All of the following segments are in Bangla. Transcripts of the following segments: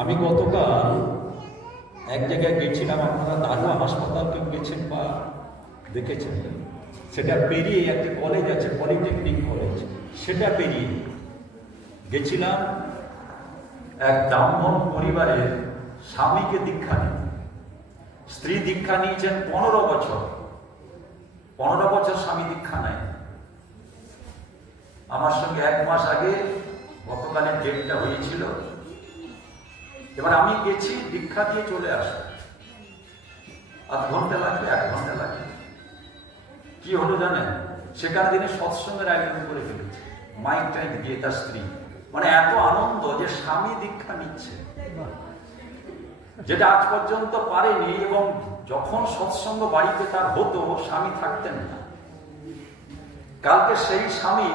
আমি গতকাল এক জায়গায় গেছিলাম, আপনারা দারুয়া হাসপাতাল কেউ গেছেন বা দেখেছেন, সেটা পেরিয়ে একটা কলেজ আছে, পলিটেকনিক কলেজ, সেটা পেরিয়ে গেছিলাম এক ব্রাহ্মণ পরিবারের স্বামীকে দীক্ষা নিতে। স্ত্রী দীক্ষা নিয়েছেন 15 বছর, 15 বছর স্বামী দীক্ষা নেয়। আমার সঙ্গে 1 মাস আগে গতকালের ডেটটা হয়েছিল। এবার আমি গেছি দীক্ষা দিয়ে চলে আসবো, আধ ঘন্টা লাগবে, 1 ঘন্টা লাগবে। কি হলো জানেন, সেখানে দিনে সৎসঙ্গের আয়োজন করে ফেলেছে, মাইক টাইক দিয়ে তার স্ত্রী। মানে এত আনন্দ যে স্বামী দীক্ষা নিচ্ছে, যেটা আজ পর্যন্ত পারেনি। এবং যখন সৎসঙ্গ বাড়িতে তার হতো, স্বামী থাকতেন না। কালকে সেই স্বামী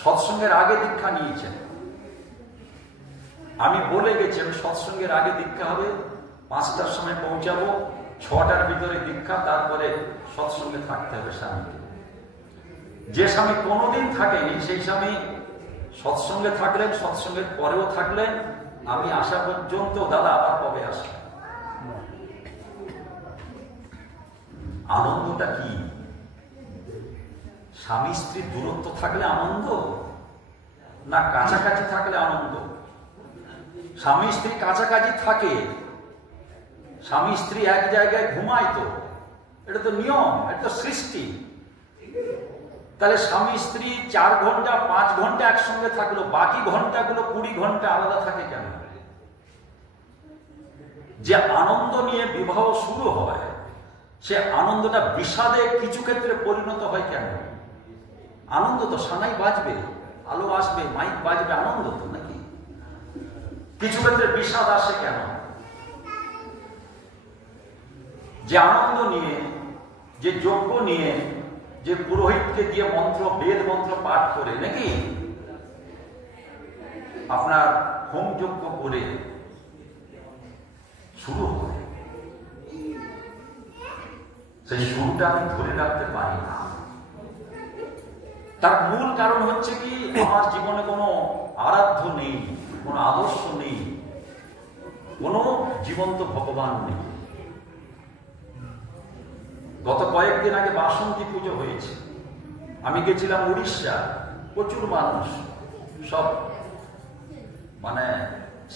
সৎসঙ্গের আগে দীক্ষা নিয়েছেন। আমি বলে গেছি আমি সৎসঙ্গের আগে দীক্ষা হবে, 5টার সময় পৌঁছাবো, 6টার ভিতরে দীক্ষা, তারপরে সৎসঙ্গে থাকতে হবে স্বামীকে। যে স্বামী কোনোদিন থাকেনি সেই স্বামী সৎসঙ্গে থাকলেন, সৎসঙ্গের পরেও থাকলেন। আমি আসা পর্যন্ত দাদা আবার কবে আসবে। আনন্দটা কি? স্বামী স্ত্রী দূরত্ব থাকলে আনন্দ, না কাছাকাছি থাকলে আনন্দ? স্বামী স্ত্রী কাছাকাছি থাকে, স্বামী স্ত্রী এক জায়গায় ঘুমায়, তো এটা তো নিয়ম, এটা তো সৃষ্টি। তাহলে স্বামী স্ত্রী 4 ঘন্টা 5 ঘন্টা একসঙ্গে থাকলো, বাকি ঘন্টাগুলো 20 ঘন্টা আলাদা থাকে কেন? যে আনন্দ নিয়ে বিবাহ শুরু হয়, সে আনন্দটা বিষাদে কিছু ক্ষেত্রে পরিণত হয় কেন? আনন্দ তো সানাই বাজবে, আলো আসবে, মাইক বাজবে, আনন্দ তো নাকি? কিছু ক্ষেত্রে বিষাদ আসে কেন? যে আনন্দ নিয়ে, যে যজ্ঞ নিয়ে, যে পুরোহিতকে দিয়ে মন্ত্র, বেদ মন্ত্র পাঠ করে নাকি আপনার হোম যজ্ঞ করে শুরু হয়, সেই শুরুটা আমি ধরে রাখতে পারি না। তার মূল কারণ হচ্ছে কি, আমার জীবনে কোনো আরাধ্য নেই, কোনো আদর্শ নেই, কোনো জীবন্ত ভগবান নেই। গত কয়েকদিন আগে বাসন্তী পুজো হয়েছে, আমি গেছিলাম উড়িষ্যা। প্রচুর মানুষ, সব মানে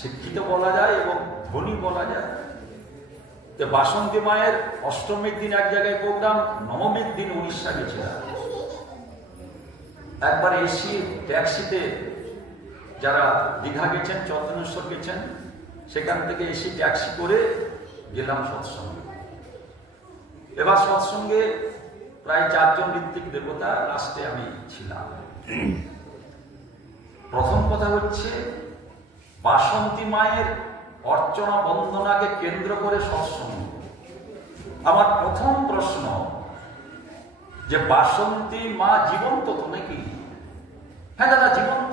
শিক্ষিত বলা যায় এবং ধনী বলা যায়। যে বাসন্তী মায়ের অষ্টমীর দিন এক জায়গায় প্রোগ্রাম, নবমীর দিন উড়িষ্যা গেছিলাম। একবার এসি ট্যাক্সিতে, যারা দীঘা গেছেন, চন্দনেশ্বর গেছেন, সেখান থেকে এসি ট্যাক্সি করে গেলাম সৎসঙ্গে। এবার সৎসঙ্গে প্রায় 4 জন ঋত্বিক দেবতা, লাস্টে আমি ছিলাম। প্রথম কথা হচ্ছে, বাসন্তী মায়ের অর্চনা বন্দনাকে কেন্দ্র করে সৎসঙ্গ। আমার প্রথম প্রশ্ন, যে বাসন্তী মা জীবন্ত তো নাকি? হ্যাঁ দাদা জীবন্ত।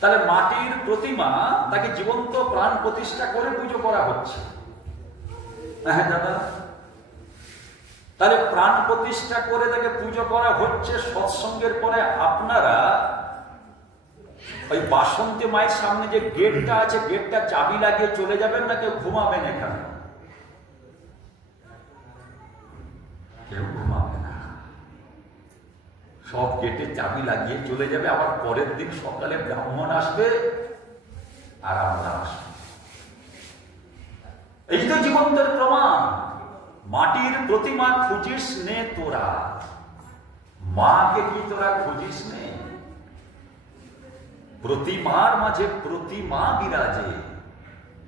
তাহলে মাটির প্রতিমা, তাকে জীবন্ত প্রাণ প্রতিষ্ঠা করে পুজো করা হচ্ছে। হ্যাঁ দাদা। তাহলে প্রাণ প্রতিষ্ঠা করে তাকে পুজো করা হচ্ছে। সৎসঙ্গের পরে আপনারা ওই বাসন্তী মায়ের সামনে যে গেটটা আছে, গেটটা চাবি লাগিয়ে চলে যাবেন, না কেউ ঘুমাবেন এখানে? কেউ ঘুমাবে না, সব গেটে চাবি লাগিয়ে চলে যাবে। আবার পরের দিন সকালে ব্রাহ্মণ আসবে আর আমরা আসবো। এই তো জীবন্তের প্রমাণ। মাটির প্রতিমা খুঁজিস নে তোরা, মাকে কি তোরা খুঁজিস নে? প্রতিমার মাঝে প্রতিমা বিরাজে,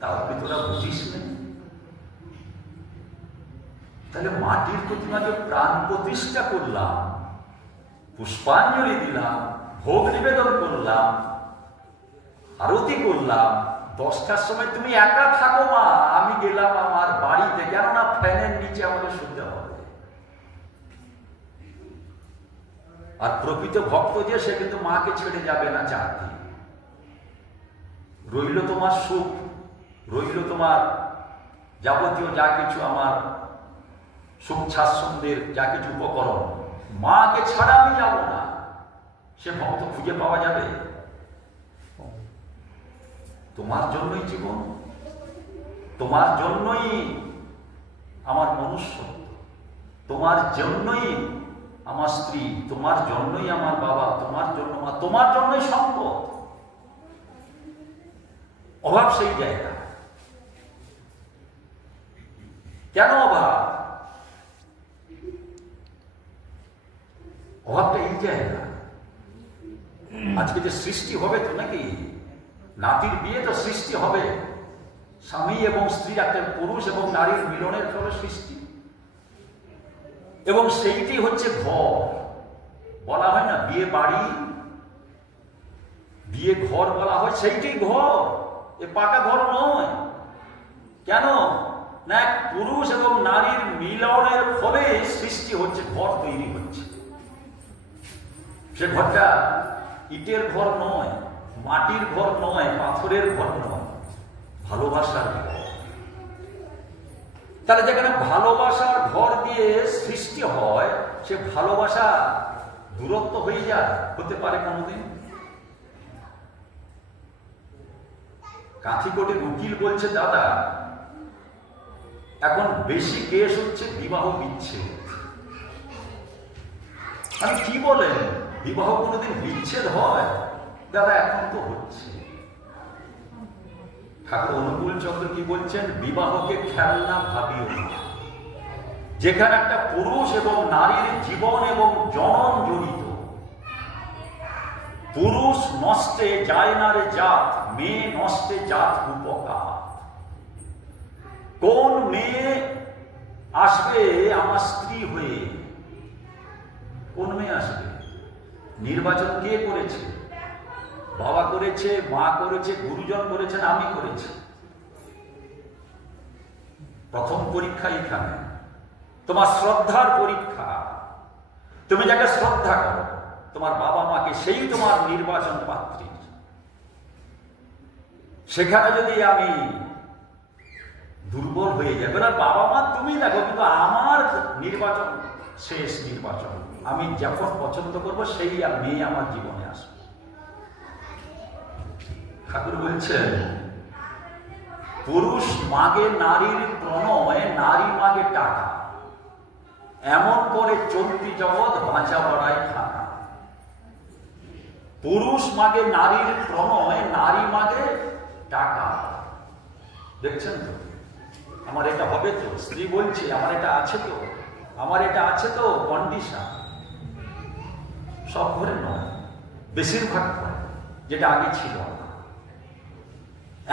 তাও কি তোরা বুঝিস নে? তাহলে মাটির প্রতিমাকে প্রাণ প্রতিষ্ঠা করলাম, পুষ্পাঞ্জলি দিলাম, ভোগ নিবেদন করলাম, আরতি করলাম। 10টার সময় তুমি একা থাকো মা, আমি গেলাম আমার বাড়িতে, কেননা ফ্যানের নিচে আমাকে শুতে হবে। আর প্রকৃত ভক্ত যে, সে কিন্তু মাকে ছেড়ে যাবে না। 4 দিন রইল তোমার সুখ, রইল তোমার যাবতীয় যা কিছু, আমার সুখ স্বাচ্ছন্দ্যের যা কিছু উপকরণ, মাকে ছাড়া আমি যাব না। সে ভক্ত খুঁজে পাওয়া যাবে? তোমার জন্যই জীবন, তোমার জন্যই আমার মনুষ্যত্ব, তোমার জন্যই আমার স্ত্রী, তোমার জন্যই আমার বাবা, তোমার জন্য মা, তোমার জন্যই সম্পদ। অভাব সেই জায়গা। কেন অভাব? অভাবটা এই জায়গা। আজকে যে সৃষ্টি হবে তো নাকি, নাতির বিয়ে তো সৃষ্টি হবে, স্বামী এবং স্ত্রী, একটা পুরুষ এবং নারীর মিলনের ফলে সৃষ্টি, এবং সেইটি হচ্ছে ঘর। বলা হয় না বিয়ে বাড়ি, বিয়ে ঘর বলা হয়, সেইটি ঘর, এ পাকা ঘর নয়। কেন না, এক পুরুষ এবং নারীর মিলনের ফলে সৃষ্টি হচ্ছে, ঘর তৈরি হচ্ছে। সে ঘরটা ইটের ঘর নয়, মাটির ঘর নয়, পাথরের ঘর নয়, ভালোবাসার ঘর। তাহলে যেখানে ভালোবাসার ঘর দিয়ে সৃষ্টি হয়, সে ভালোবাসা দূরত্ব হয়ে যায়, হতে পারে কোনোদিন? কাঁথিকোটের উকিল বলছে, দাদা এখন বেশি কেস হচ্ছে বিবাহ বিচ্ছেদ। আমি কি বলেন, বিবাহ কোনোদিন বিচ্ছেদ হয়? দাদা এখন তো হচ্ছে। ঠাকুর অনুকূল চন্দ্র কি বলছেন? বিবাহকে খেলনা ভাবিও না। যেখানে একটা পুরুষ এবং নারীর জীবন এবং জনন জড়িত, পুরুষ নষ্টে যায় না রে জাত, মেয়ে নষ্টে জাত উপকার। কোন মেয়ে আসবে আমার স্ত্রী হয়ে? কোন মেয়ে আসবে? নির্বাচন কে করেছে? বাবা করেছে, মা করেছে, গুরুজন করেছেন, আমি করেছি। প্রথম পরীক্ষা এখানে তোমার শ্রদ্ধার পরীক্ষা। তুমি যাকে শ্রদ্ধা করো, তোমার বাবা মাকে, সেই তোমার নির্বাচন পাত্রী। সেখানে যদি আমি দুর্বল হয়ে যাবে না, বাবা মা তুমি দেখো, কিন্তু আমার নির্বাচন শেষ নির্বাচন। আমি যখন পছন্দ করব সেই মেয়ে আমার জীবনে আসবে। ঠাকুর বলছেন, পুরুষ মাগে নারীর প্রণয়, নারী মাগে টাকা, এমন করে চলতি জগৎ বাঁচা বাড়ায় খানা। পুরুষ মাগে নারীর প্রণয়, নারী মাগে টাকা। দেখছেন তো, আমার এটা হবে তো, স্ত্রী বলছে আমার এটা আছে তো, আমার এটা আছে তো, কন্ডিশন। সব ঘরে নয়, বেশিরভাগ ঘরে, যেটা আগে ছিল না।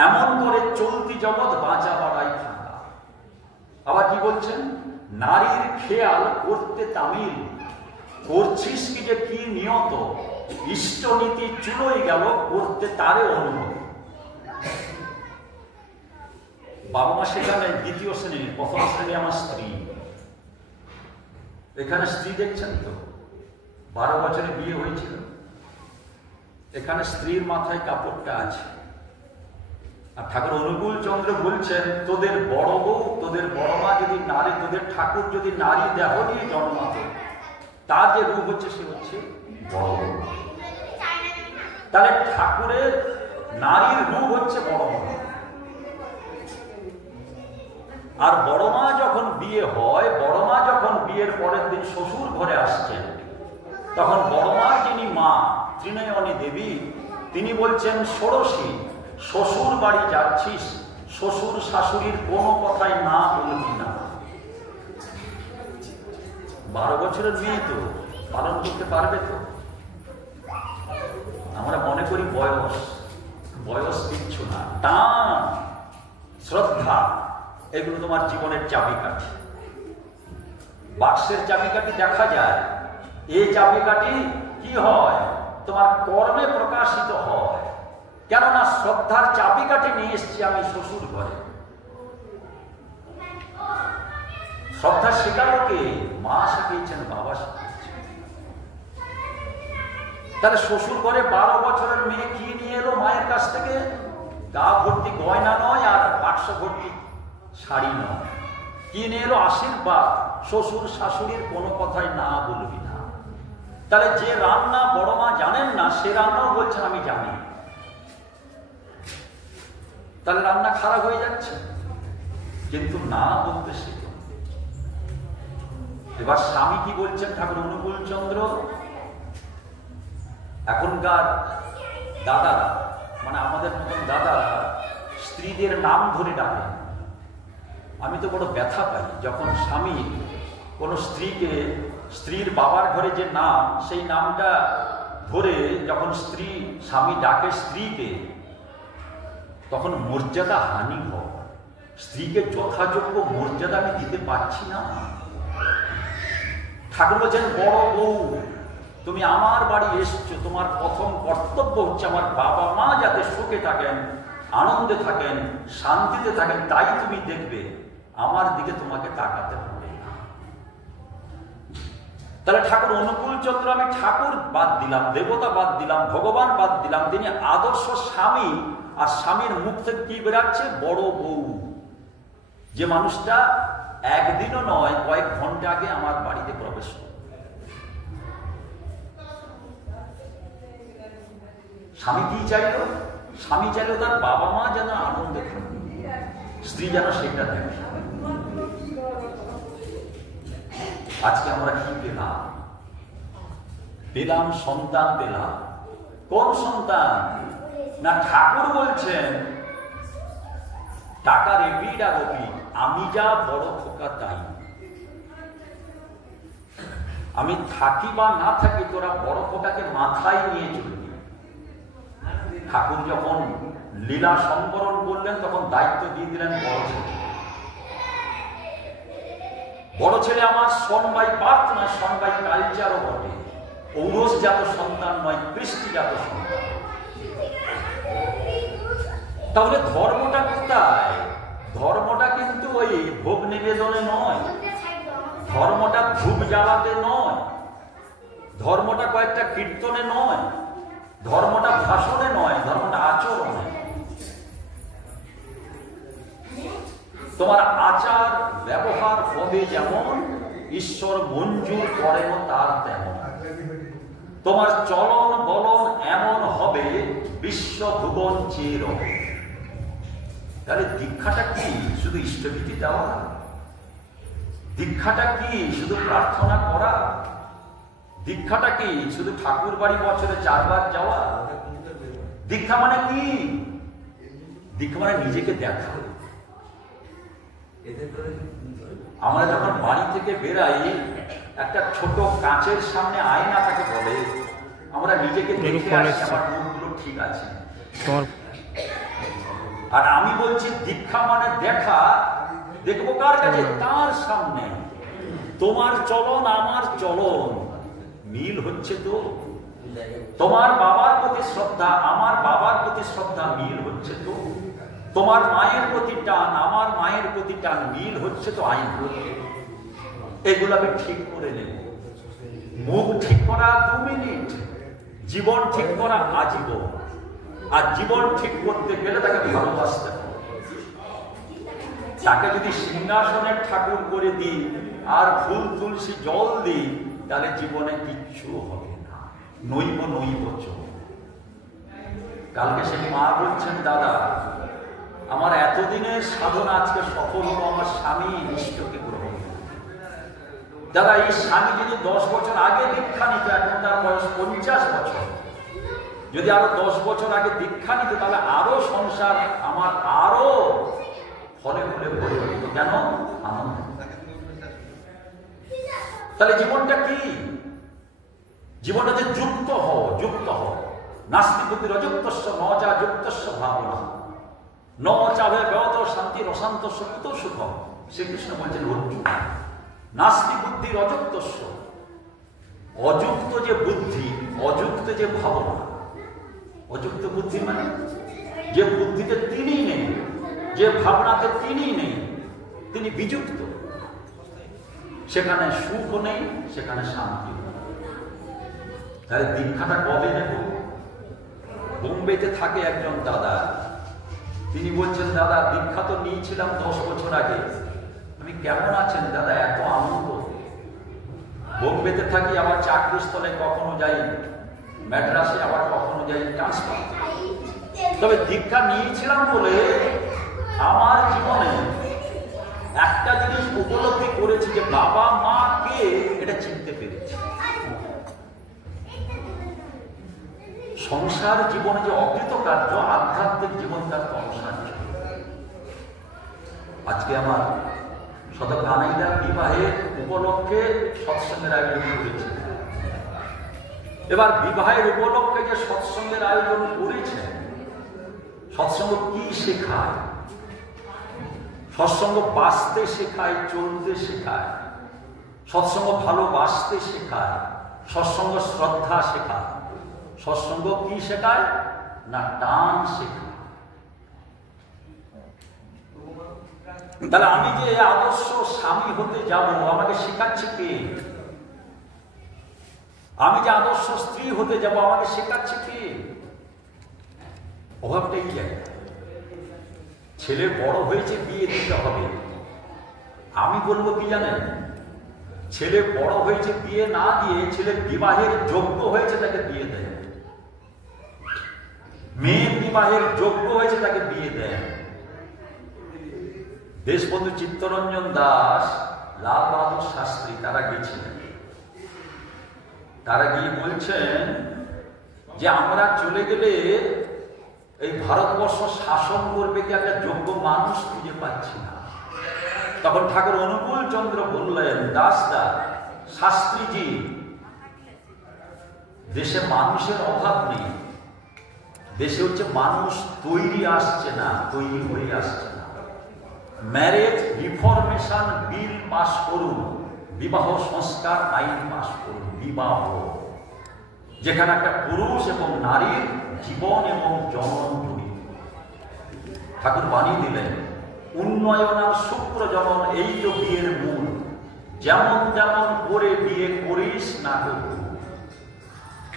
এমন করে চলতি জগৎ বাঁচা বাড়াই খানা। আবার কি বলছেন? নারীর খেয়াল করতে তামিল, করছিস কি যে কি নিয়ত, ইষ্টনীতি চুলোই গেল করতে তারে অনুমতি। বাবা মা সেখানে দ্বিতীয় শ্রেণী, প্রথম শ্রেণী আমার স্ত্রী। এখানে স্ত্রী দেখছেন তো, 12 বছরে বিয়ে হয়েছিল। এখানে স্ত্রীর মাথায় কাপড়টা আছে। আর ঠাকুর অনুকূল চন্দ্র বলছেন, তোদের বড় বউ, তোদের বড় মা যদি নারী, তোদের ঠাকুর যদি নারী দেহ নিয়ে জন্মাত, তার যে রূপ হচ্ছে সে হচ্ছে বড় বউ। তাহলে ঠাকুরের নারীর রূপ হচ্ছে বড় মা। আর বড় মা যখন বিয়ে হয়, বড় মা যখন বিয়ের পরের দিন শ্বশুর ঘরে আসছেন, তখন বড় মার যিনি মা ত্রিনয়নী দেবী, তিনি বলছেন, ষোড়শী শ্বশুর বাড়ি যাচ্ছিস, শ্বশুর শাশুড়ির কোনো কথাই না বলবি না। 12 বছরের মেয়ে তো পালন করতে পারবে তো? আমরা মনে করি বয়স, বয়স কিচ্ছু না। টান, শ্রদ্ধা, এগুলো তোমার জীবনের চাবিকাঠি। বাক্সের চাবিকাঠি দেখা যায়, এই চাবিকাঠি কি হয়? তোমার কর্মে প্রকাশিত হয়। কেননা শ্রদ্ধার চাবিকাঠি নিয়ে এসছি আমি শ্বশুর ঘরে। শ্রদ্ধা শেখানোকে মা শিখিয়েছেন, বাবা শিখিয়েছেন। তাহলে শ্বশুর ঘরে 12 বছরের মেয়ে কি নিয়ে এলো মায়ের কাছ থেকে? গা ভর্তি গয়না নয়, আর বাক্স ভর্তি শাড়ি নয়। কি নিয়ে এলো? আশীর্বাদ। শ্বশুর শাশুড়ির কোনো কথাই না বলবি না। তাহলে যে রান্না বড় মা জানেন না, সে রান্নাও বলছেন আমি জানি। তাহলে রান্না খারাপ হয়ে যাচ্ছে, কিন্তু না বলতে শিখুন। এবার স্বামী কি বলছেন ঠাকুর অনুকূল চন্দ্র, এখনকার দাদারা মানে আমাদের মতন দাদারা স্ত্রীদের নাম ধরে ডাকে। আমি তো বড় ব্যথা পাই যখন স্বামী কোনো স্ত্রীকে, স্ত্রীর বাবার ঘরে যে নাম, সেই নামটা ধরে যখন স্বামী ডাকে স্ত্রীকে, তখন মর্যাদা হানি হয়। স্ত্রীকে যথাযোগ্য মর্যাদা আমি দিতে পারছি না। ঠাকুর বলছেন, বড় বউ তুমি আমার বাড়ি এসছো, তোমার প্রথম কর্তব্য হচ্ছে আমার বাবা মা যাতে সুখে থাকেন, আনন্দে থাকেন, শান্তিতে থাকেন, তাই তুমি দেখবে। আমার দিকে তোমাকে তাকাতে হবে না। তাহলে ঠাকুর অনুকূল চন্দ্র, আমি ঠাকুর বাদ দিলাম, দেবতা বাদ দিলাম, ভগবান বাদ দিলাম, তিনি আদর্শ স্বামী। আর স্বামীর মুখ থেকে কি বেরাচ্ছে? বড় বউ। যে মানুষটা একদিনও নয় কয়েক ঘন্টা আগে আমার বাড়িতে প্রবেশ করে। স্বামী কি চাইল? স্বামী চাইল তার বাবা মা যেন আনন্দে থাকে, স্ত্রী যেন সেটা দেখে। আজকে আমরা কি পেলাম? পেলাম সন্তান পেলাম। কোন সন্তান? না, ঠাকুর বলছেন টাকার এপিড আর ওপিড, আমি যা বড় খোকা তাই। আমি থাকি বা না থাকি, তোরা বড় খোকাকে মাথায় নিয়ে চলবি। ঠাকুর যখন লীলা সম্বরণ করলেন তখন দায়িত্ব দিয়ে দিলেন বড় ছেলে। বড় ছেলে আমার সন বাই বার্থ নয়, সন বাই কালচারও বটে। ঔরসজাত সন্তান নয়, কৃষ্টিজাত সন্তান। তাহলে ধর্মটা কোথায়? ধর্মটা কিন্তু ওই ভোগ নিবেদনে নয়, ধর্মটা ধূপ জ্বালাতে নয়, ধর্মটা কয়েকটা কীর্তনে নয়, ধর্মটা ভাষণে নয়, ধর্মটা আচরণে। তোমার আচার ব্যবহার হবে যেমন ঈশ্বর মঞ্জুর করেন তার তেমন। তোমার চলন বলন এমন হবে বিশ্ব ভুবন চেয়ে রবে। তাহলে দীক্ষাটা কি? শুধু ইষ্টভীতি দেওয়া? দীক্ষাটা কি শুধু প্রার্থনা করা? দীক্ষাটা কি শুধু ঠাকুর বাড়ি বছরে 4 বার যাওয়া? দীক্ষা মানে কি? দীক্ষা মানে নিজেকে দেখা। আমরা যখন বাড়ি থেকে বেরাই, একটা ছোট কাঁচের সামনে আয়না থাকে, বলে আমরা নিজেকে দেখে আসি আমার মুখগুলো ঠিক আছে। আর আমি বলছি দীক্ষা মানে দেখা। দেখবো কার কাছে? তার সামনে। তোমার চলন আমার চলন মিল হচ্ছে তো? তোমার বাবার প্রতি শ্রদ্ধা আমার বাবার প্রতি শ্রদ্ধা মিল হচ্ছে তো? তোমার মায়ের প্রতি টান আমার মায়ের প্রতি টান মিল হচ্ছে তো? আইন এগুলো আমি ঠিক করে নেব। মুখ ঠিক করা 2 মিনিট, জীবন ঠিক করা আজীবন। আর জীবন ঠিক করতে গেলে তাকে ভালোবাসতে হবে। তাকে যদি সিংহাসনের ঠাকুর করে দিই আর ফুল তুলসী জল দিই, তাহলে জীবনে কিচ্ছু হবে না। নইব নইব চোখ। কালকে সে মা বলছেন, দাদা আমার এতদিনের সাধনা আজকে সফল হলো, আমার স্বামী ইষ্টকে গ্রহণ। দাদা এই স্বামী যদি 10 বছর আগে দীক্ষা নিত, এখন তার বয়স 50 বছর, যদি আরো 10 বছর আগে দীক্ষা নিত, তাহলে আরো সংসার আমার আরো ফলে ফলে ভরে যেত। কেন? আনন্দ। তাহলে জীবনটা কি? জীবনটাতে যুক্ত হও, যুক্ত হও। নাস্তি বুদ্ধি রজুক্তস্য ন চা যুক্তস্য ভাবনা ন চাবে ব্যত শান্তি রসান্ত সুপ্ত সুখম। শ্রীকৃষ্ণ বলছেন অর্জুন, নাস্তি বুদ্ধি রজুক্তস্য, অযুক্ত যে বুদ্ধি, অযুক্ত যে ভাবনা। অযুক্ত বুদ্ধি মানে যে বুদ্ধিতে তিনি নেই, যে ভাবনাতে তিনি নেই, তিনি বিযুক্ত। সেখানে সুখ নেই, সেখানে শান্তি নেই। তাহলে দীক্ষাটা কবে নেব? বোম্বেতে থাকে একজন দাদা, তিনি বলছেন, দাদা দীক্ষা তো নিয়েছিলাম 10 বছর আগে। আমি কেমন আছেন দাদা? এত আনন্দ। বোম্বেতে থাকি, আবার চাকরিস্থলে কখনো যাই, ম্যাড্রাসে আবার কখনো যাই ট্রান্সফার। তবে দীক্ষা নিয়েছিলাম বলে আমার জীবনে একটা জিনিস উপলব্ধি করেছি যে বাবা মা কে এটা চিনতে পেরেছি। সংসার জীবনে যে অকৃতকার্য, আধ্যাত্মিক জীবন তার অনসার্য। আজকে আমার শত কানাইদার বিবাহের উপলক্ষে সৎসঙ্গের আয়োজন করেছে। এবার বিবাহের উপলক্ষে যে সৎসঙ্গের আয়োজন করেছে, সৎসঙ্গ কি শেখায়? সৎসঙ্গ বাঁচতে শেখায়, চলতে শেখায়। সৎসঙ্গ ভালোবাসতে শেখায়, সৎসঙ্গ শ্রদ্ধা শেখায়। সৎসঙ্গ কি শেখায়? না টান শেখায়। তাহলে আমি যে আদর্শ স্বামী হতে যাব, আমাকে শেখাচ্ছে কে? আমি যে আদর্শ স্ত্রী হতে যাব, আমাকে শেখাচ্ছে কে? অভাবটা এই জায়গা। ছেলে বড় হয়েছে, বিয়ে দিতে হবে। আমি বলবো কি জানেন, ছেলে বড় হয়েছে বিয়ে না দিয়ে ছেলে বিবাহের যোগ্য হয়েছে তাকে বিয়ে দেয়। মেয়ে বিবাহের যোগ্য হয়েছে তাকে বিয়ে দেয়। দেশবন্ধু চিত্তরঞ্জন দাস, লাল বাহাদুর শাস্ত্রী তারা গিয়েছিলেন। তারা গিয়ে বলছেন যে আমরা চলে গেলে এই ভারতবর্ষ শাসন করবে কি একটা যোগ্য মানুষ খুঁজে পাচ্ছি না। তখন ঠাকুর অনুকূল চন্দ্র বললেন, দাসদা শাস্ত্রীজি, দেশে মানুষের অভাব নেই, দেশে হচ্ছে মানুষ তৈরি আসছে না, তৈরি হয়ে আসছে না। ম্যারেজ রিফরমেশন বিল পাস করুন, বিবাহ সংস্কার আইন পাস করুন। বিবাহ যেখানে একটা পুরুষ এবং নারীর জীবন এবং জনন জড়িত। ঠাকুর বানিয়ে দিলেন, উন্নয়ন আর শুক্র জনন এই তো বিয়ের মূল। যেমন যেমন করে বিয়ে করিস না করু।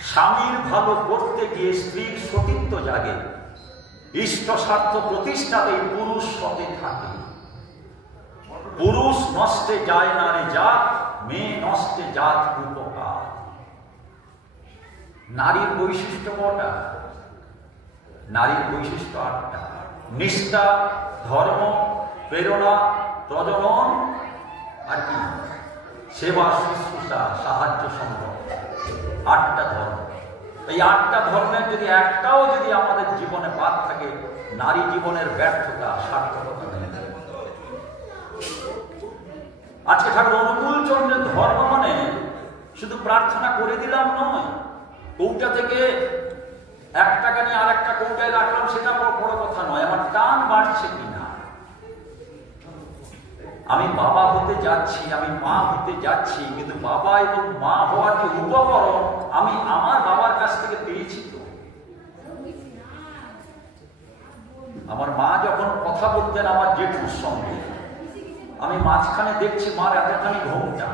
স্বামীর ভালো করতে গিয়ে স্ত্রীর সতীত্ব জাগে। ইষ্ট স্বার্থ প্রতিষ্ঠাতেই পুরুষ সতে থাকে। পুরুষ নষ্টে যায় নারী জাত, মেয়ে নষ্টে জাত উপকার। নারীর বৈশিষ্ট্য কটা? নারীর বৈশিষ্ট্য 8টা। নিষ্ঠা, ধর্ম, প্রেরণা, প্রজনন, আর কি? সেবা, শুশ্রূষা, সাহায্য, সম্ভব। 8টা ধর্ম। এই 8টা ধর্মের যদি একটাও যদি আমাদের জীবনে বাদ থাকে, নারী জীবনের ব্যর্থতা, সার্থকতা নেই। আজকে ঠাকুর অনুকূল চন্দ্রের ধর্ম মানে শুধু প্রার্থনা করে দিলাম নয়, কৌটা থেকে 1 টাকা নিয়ে আর একটা কৌটায় রাখলাম, সেটা বড় কথা নয়। আমার টান বাড়ছে কিনা, আমি বাবা হতে যাচ্ছি, আমি মা হতে যাচ্ছি, কিন্তু বাবা এবং মা হওয়ার যে উপকরণ আমি আমার বাবার কাছ থেকে পেয়েছি। তো আমার মা যখন কথা বলতেন আমার জেঠুর সঙ্গে, আমি মাঝখানে দেখছি মার এতখানি ঘোমটা।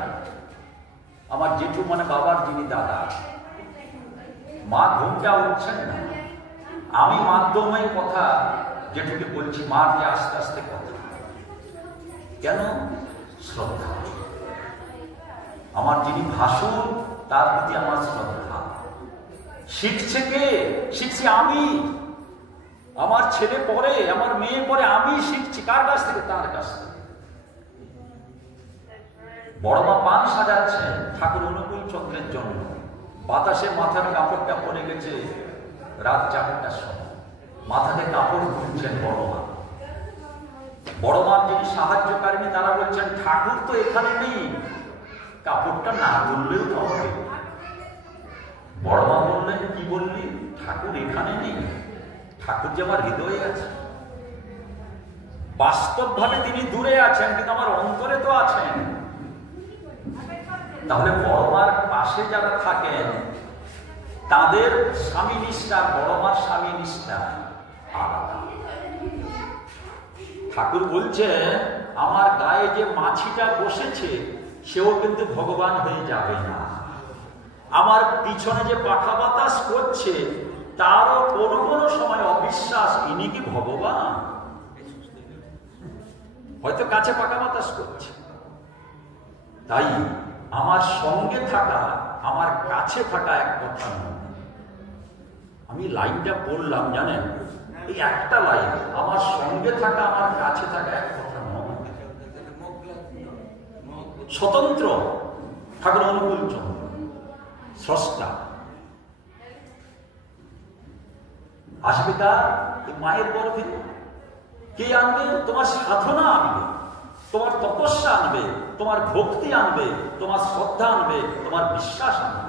আমার জেঠু মানে বাবার যিনি দাদা, মা ঘোমটা উঠছেন না। আমি মাধ্যমে কথা জেঠুকে বলছি, মার যে আস্তে আস্তে কথা। কেন? শ্রদ্ধা। আমার যিনি ভাসুর তার প্রতি আমার শ্রদ্ধা। শিখছে কে? শিখছি আমি। আমার ছেলে পরে, আমার মেয়ে পরে, আমি শিখছি। কার কাছ থেকে? তার কাছ থেকে। বড় মা পান সাজাচ্ছেন ঠাকুর অনুকূল চন্দ্রের জন্য। বাতাসে মাথার কাপড়টা পরে গেছে রাত 4টার সময়। মাথাতে কাপড় খুলছেন বড় মা। বড় মার যিনি সাহায্যকারিনী তারা বলছেন, ঠাকুর তো এখানে নেই, কাপড়টা না তুললেও তো হবে। বড় মা বললেন, কি বললি? ঠাকুর এখানে নেই, ঠাকুর যে আমার হৃদয়ে আছে। বাস্তবভাবে তিনি দূরে আছেন, কিন্তু আমার অন্তরে তো আছেন। তাহলে বড় মার পাশে যারা থাকেন তাদের স্বামী নিষ্ঠা, বড় মার স্বামী নিষ্ঠাা আলাদা। ঠাকুর বলছেন, আমার গায়ে যে মাছিটা বসেছে সেও কিন্তু ভগবান হয়ে যাবে না। আমার পিছনে যে পাখা বাতাস করছে তারও কোনো কোনো সময় অবিশ্বাস, ইনি কি ভগবান? হয়তো কাছে পাখা বাতাস করছে। তাই আমার সঙ্গে থাকা, আমার কাছে থাকা এক কথা নয়। আমি লাইনটা পড়লাম জানেন, এই একটা লাইন আমার সঙ্গে থাকা, আমার কাছে থাকা এক কথা নয়। স্বতন্ত্র ঠাকুর অনুকূল চন্দ্র স্রষ্টা। আসবে তার মায়ের গর্ভে কে আনবে? তোমার সাধনা আনবে, তোমার তপস্যা আনবে, তোমার ভক্তি আনবে, তোমার শ্রদ্ধা আনবে, তোমার বিশ্বাস আনবে।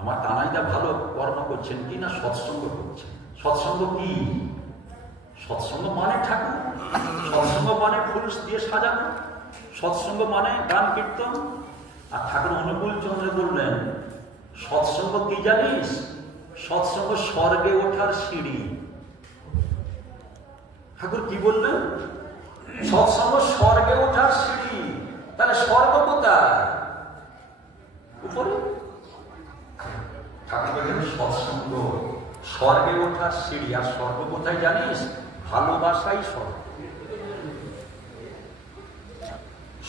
আমার কানাইদা ভালো কর্ম করছেন কি না সৎসঙ্গ করছেন। সৎসঙ্গ কি? সৎসঙ্গ মানে ঠাকুর, সৎসঙ্গ মানে ফুল দিয়ে সাজানো, সৎসঙ্গ মানে গান কীর্তন। আর ঠাকুর অনুকূল চন্দ্র বললেন সৎসঙ্গ কি জানিস? সৎসঙ্গ স্বর্গে ওঠার সিঁড়ি। ঠাকুর কি বললেন? সৎসঙ্গ স্বর্গে ওঠার সিঁড়ি। তাহলে স্বর্গ কোথায়? উপরে। ঠাকুর বললেন সৎসঙ্গ স্বর্গে ওঠার সিঁড়ি। আর স্বর্গ কোথায় জানিস? ভালোবাসাই স্বর্গ।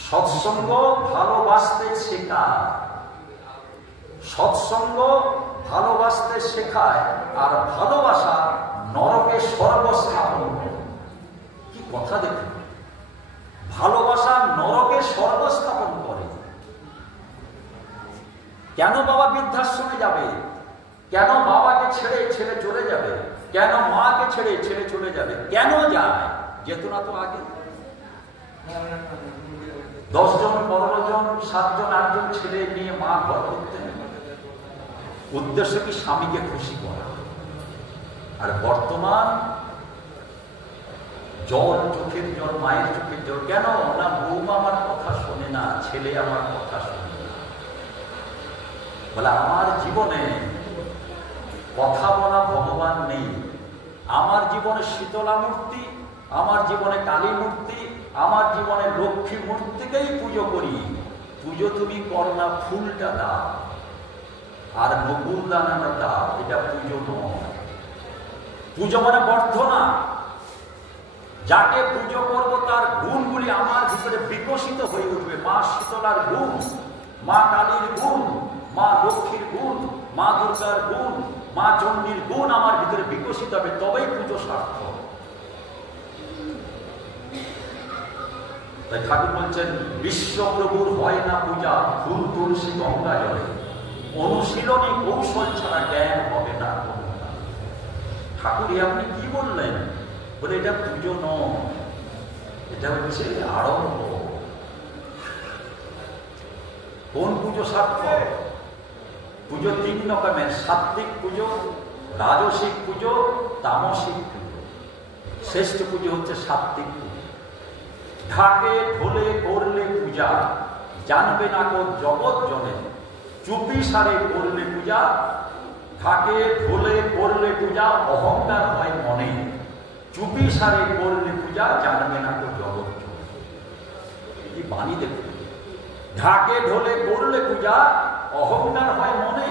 সৎসঙ্গ ভালোবাসতে শেখায়, সৎসঙ্গ ভালোবাসতে শেখায়, আর ভালোবাসা নরকে স্বর্গ স্থাপন করে। কি কথা দেখুন, ভালোবাসা নরকে স্বর্গ স্থাপন করে। কেন বাবা বৃদ্ধাশ্রমে যাবে? কেন বাবাকে ছেড়ে ছেড়ে চলে যাবে? কেন মাকে ছেড়ে ছেড়ে চলে যাবে? কেন যায়? যেত না তো আগে 10 জন 15 জন 7 জন 8 জন ছেলে নিয়ে মা ঘর করতেন। উদ্দেশ্য কি? স্বামীকে খুশি করা। আর বর্তমান জল, চোখের জল, মায়ের চোখের জল। কেন না? বৌমা আমার কথা শোনে না, ছেলে আমার কথা শোনে না। বলে আমার জীবনে কথা বলা ভগবান নেই। আমার জীবনে শীতলা মূর্তি, আমার জীবনে কালী মূর্তি, আমার জীবনে লক্ষ্মী মূর্তিকেই পুজো করি। পুজো তুমি করো না, ফুলটা দাও আর নকুল দানাটা দাও। এটা পুজো নয়। পুজো মানে বর্ধনা। যাকে পুজো করব তার গুণগুলি আমার ভিতরে বিকশিত হয়ে উঠবে। মা শীতলার গুণ, মা কালীর গুণ, মা লক্ষ্মীর গুণ, মা দুর্গার গুণ, মা চণ্ডীর গুণ আমার ভিতরে বিকশিত হবে, তবেই পুজো সার্থক। তাই ঠাকুর বলছেন বিশ্বপ্রভুর হয় না পূজা ফুল তুলসী গঙ্গা জলে, অনুশীলনী কৌশল ছাড়া জ্ঞান হবে না। ঠাকুর আপনি কি বললেন? বলে এটা পুজো নয়, এটা হচ্ছে আরম্ভ। কোন পুজো সার্থক? পুজো 3 রকমের, সাত্বিক পুজো, রাজসিক পুজো, তামসিক পুজো। শ্রেষ্ঠ পুজো হচ্ছে সাত্বিক পুজো। ঢাকে ঢোলে করলে পূজা, জানবে না কো জগৎ জনে, চুপি সারে করলে পূজা। ঢাকে ঢোলে করলে পূজা, অহংকার হয় মনে, চুপি সারে করলে পূজা, জানবে না কো জগৎ জনে। এই বাণী দেখুন, ঢাকে ঢোলে করলে পূজা, অহংকার হয় মনে,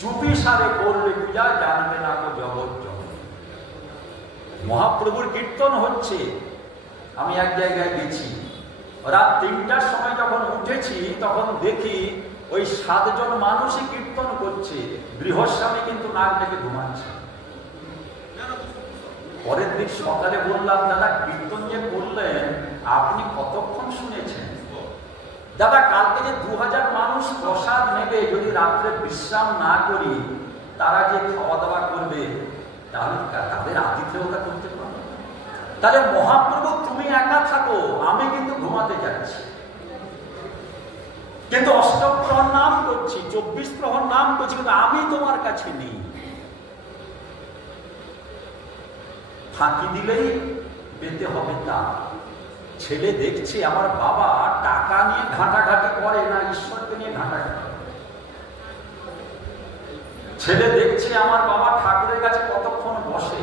চুপি সারে করলে পূজা, জানবে না কো জগৎ জনে। মহাপ্রভুর কীর্তন হচ্ছে। আমি এক জায়গায় গেছি, রাত 3টার সময় যখন উঠেছি তখন দেখি ওই 7 জন মানুষই কীর্তন করছে। গৃহস্বামী কিন্তু নাক ডেকে ঘুমাচ্ছে। পরের দিন সকালে বললাম, দাদা কীর্তন যে করলেন আপনি কতক্ষণ শুনেছেন? দাদা কালকে যে 2000 মানুষ প্রসাদ নেবে, যদি রাত্রে বিশ্রাম না করি তারা যে খাওয়া দাওয়া করবে, তাহলে তাদের আতিথেয়তা করতে পারবে। তাহলে মহাপ্রভু তুমি একা থাকো, আমি কিন্তু ঘুমাতে যাচ্ছি, কিন্তু অষ্টপ্রহর নাম করছি, 24 প্রহর নাম করছি, কিন্তু আমি তোমার কাছে নেই। ফাঁকি দিলেই পেতে হবে তা। ছেলে দেখছে আমার বাবা টাকা নিয়ে ঘাটাঘাটি করে না, ঈশ্বরকে নিয়ে ঘাটাঘাটি করে। ছেলে দেখছে আমার বাবা ঠাকুরের কাছে কতক্ষণ বসে।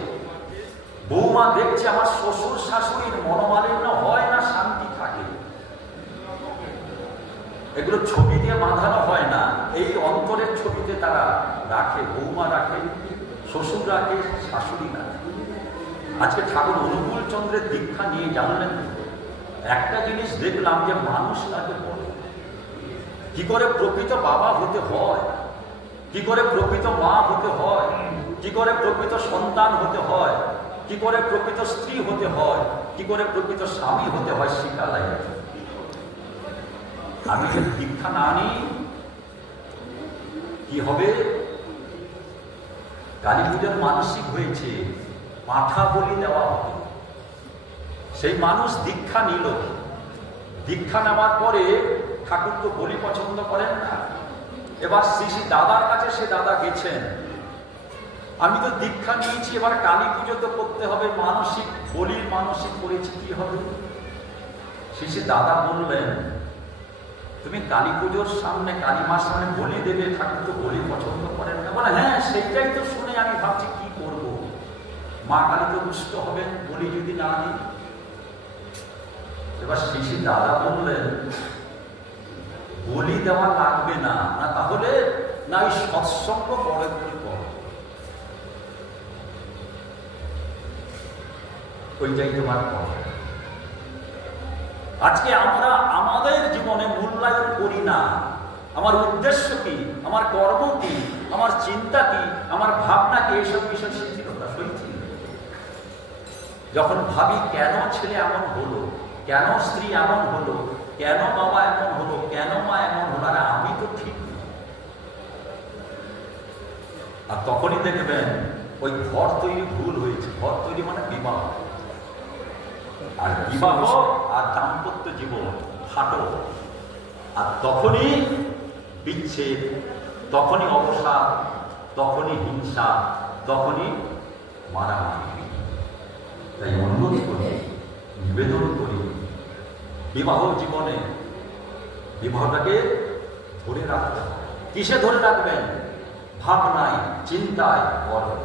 বৌমা দেখছে আমার শ্বশুর শাশুড়ির মনোমালিন্য হয় না, শান্তি থাকে। এগুলো ছবি দিয়ে বাঁধানো হয় না, এই অন্তরের ছবিতে তারা রাখে। বৌমা রাখে, শ্বশুর রাখে, শাশুড়ি রাখে। আজকে ঠাকুর অনুকূল চন্দ্রের দীক্ষা নিয়ে জানলেন একটা জিনিস দেখলাম, যে মানুষ তাকে বলে কি করে প্রকৃত বাবা হতে হয়। কি করে প্রকৃত মা হতে হয়, কি করে প্রকৃত সন্তান হতে হয়, কি করে প্রকৃত স্ত্রী হতে হয়, কি করে প্রকৃত স্বামী হতে হয় শিখালাই। আমি যদি দীক্ষা না নিই কি হবে? কালী পুজোর মানসিক হয়েছে, পাঁঠা বলি দেওয়া হবে। সেই মানুষ দীক্ষা নিল, দীক্ষা নেওয়ার পরে ঠাকুর তো বলি পছন্দ করেন না। এবার শ্রী দাদার কাছে সে দাদা গেছেন, আমি তো দীক্ষা নিয়েছি, এবার কালী পুজো তো করতে হবে, মানসিক বলির মানসিক করেছি, কি হবে? শ্রী দাদা বললেন, তুমি কালী পুজোর সামনে, কালী মার সামনে বলি দেবে, ঠাকুর তো বলি পছন্দ করেন না। বলে হ্যাঁ, সেইটাই তো শুনে আমি ভাবছি কি করব, মা কালী তো দুষ্ট হবেন বলি যদি না দিই। এবার শ্রী দাদা বললেন, বলি দেওয়া লাগবে না, তাহলে না ওই সৎসঙ্গ বড় করে করো, ওইটাই তোমার পথ। আজকে আমরা আমাদের জীবনে মূল্যায়ন করি না। আমার উদ্দেশ্য কি, আমার কর্ম কি, আমার চিন্তা কি, আমার ভাবনা কি, এইসব বিষয় শিথিলতা সত্যি। যখন ভাবি কেন ছেলে এমন হলো, কেন স্ত্রী এমন হলো, কেন বাবা এমন হলো, কেন মা এমন হলো, আর আমি তো ঠিক না। আর তখনই দেখবেন ওই ঘর তৈরি ভুল হয়েছে। ঘর তৈরি মানে বিবাহ, আর বিবাহ আর দাম্পত্য জীবন ফাটো, আর তখনই বিচ্ছেদ, তখনই অবসাদ, তখনই হিংসা, তখনই মারামারি। তাই অনুরোধ করি, নিবেদন করি, বিবাহ জীবনে বিবাহটাকে ধরে রাখতে হবে। কিসে ধরে রাখবেন? ভাবনায়, চিন্তায়, কর্মে।